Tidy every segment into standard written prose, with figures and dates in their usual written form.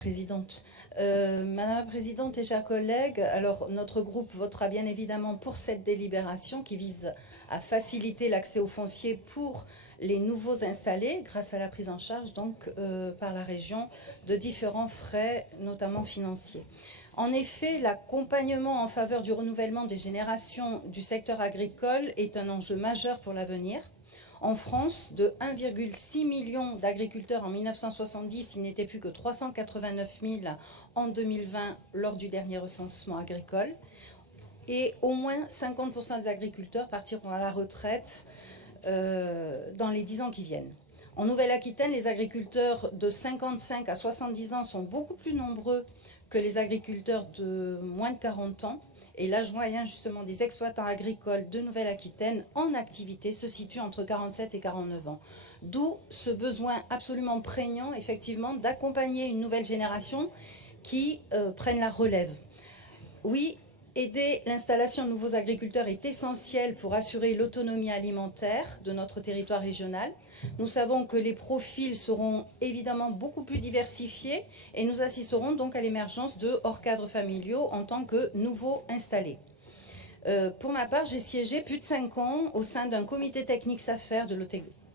Présidente. Madame la Présidente et chers collègues, alors notre groupe votera bien évidemment pour cette délibération qui vise à faciliter l'accès au foncier pour les nouveaux installés grâce à la prise en charge donc par la région de différents frais, notamment financiers. En effet, l'accompagnement en faveur du renouvellement des générations du secteur agricole est un enjeu majeur pour l'avenir. En France, de 1,6 million d'agriculteurs en 1970, il n'était plus que 389 000 en 2020 lors du dernier recensement agricole. Et au moins 50% des agriculteurs partiront à la retraite dans les 10 ans qui viennent. En Nouvelle-Aquitaine, les agriculteurs de 55 à 70 ans sont beaucoup plus nombreux que les agriculteurs de moins de 40 ans. Et l'âge moyen justement des exploitants agricoles de Nouvelle-Aquitaine en activité se situe entre 47 et 49 ans. D'où ce besoin absolument prégnant effectivement d'accompagner une nouvelle génération qui prenne la relève. Oui, aider l'installation de nouveaux agriculteurs est essentiel pour assurer l'autonomie alimentaire de notre territoire régional. Nous savons que les profils seront évidemment beaucoup plus diversifiés et nous assisterons donc à l'émergence de hors-cadres familiaux en tant que nouveaux installés. Pour ma part, j'ai siégé plus de 5 ans au sein d'un comité technique SAFER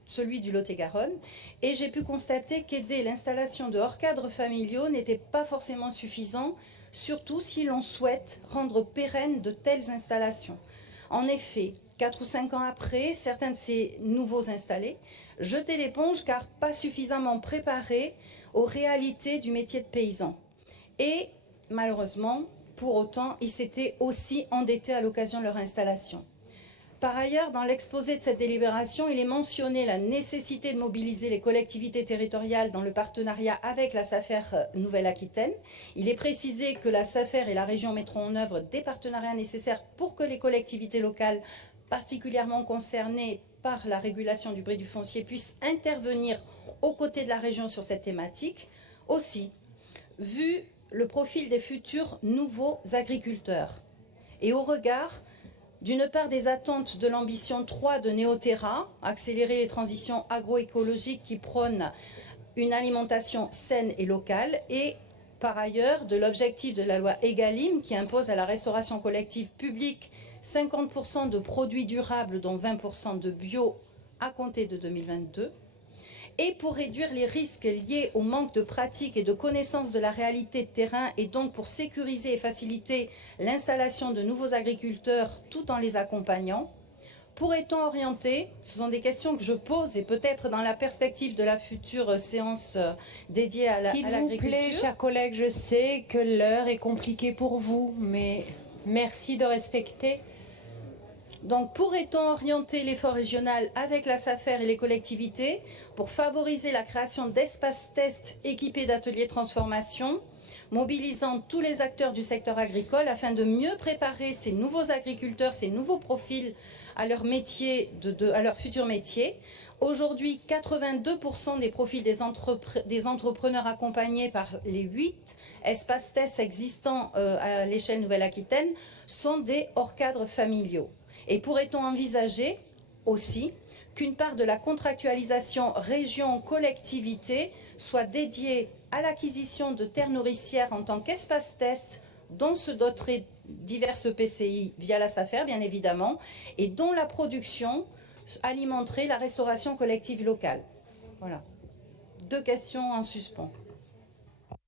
celui du Lot-et-Garonne, et j'ai pu constater qu'aider l'installation de hors-cadres familiaux n'était pas forcément suffisant, surtout si l'on souhaite rendre pérennes de telles installations. En effet, 4 ou 5 ans après, certains de ces nouveaux installés jetaient l'éponge car pas suffisamment préparés aux réalités du métier de paysan. Et malheureusement, pour autant, ils s'étaient aussi endettés à l'occasion de leur installation. Par ailleurs, dans l'exposé de cette délibération, il est mentionné la nécessité de mobiliser les collectivités territoriales dans le partenariat avec la SAFER Nouvelle-Aquitaine. Il est précisé que la SAFER et la région mettront en œuvre des partenariats nécessaires pour que les collectivités locales, particulièrement concernées par la régulation du prix du foncier, puissent intervenir aux côtés de la région sur cette thématique. Aussi, vu le profil des futurs nouveaux agriculteurs et au regard d'une part des attentes de l'ambition 3 de Néoterra, accélérer les transitions agroécologiques qui prônent une alimentation saine et locale, et par ailleurs de l'objectif de la loi Egalim qui impose à la restauration collective publique 50% de produits durables dont 20% de bio à compter de 2022. Et pour réduire les risques liés au manque de pratique et de connaissance de la réalité de terrain et donc pour sécuriser et faciliter l'installation de nouveaux agriculteurs tout en les accompagnant, pourrait-on orienter, ce sont des questions que je pose et peut-être dans la perspective de la future séance dédiée à l'agriculture. S'il vous plaît, chers collègues, je sais que l'heure est compliquée pour vous, mais merci de respecter. Donc pourrait-on orienter l'effort régional avec la SAFER et les collectivités pour favoriser la création d'espaces tests équipés d'ateliers de transformation, mobilisant tous les acteurs du secteur agricole afin de mieux préparer ces nouveaux agriculteurs, ces nouveaux profils à leur métier, à leur futur métier. Aujourd'hui, 82% des profils des entrepreneurs accompagnés par les 8 espaces tests existants à l'échelle Nouvelle-Aquitaine sont des hors-cadres familiaux. Et pourrait-on envisager aussi qu'une part de la contractualisation région-collectivité soit dédiée à l'acquisition de terres nourricières en tant qu'espace test dont se doteraient diverses PCI via la SAFER bien évidemment et dont la production alimenterait la restauration collective locale. Voilà. 2 questions en suspens.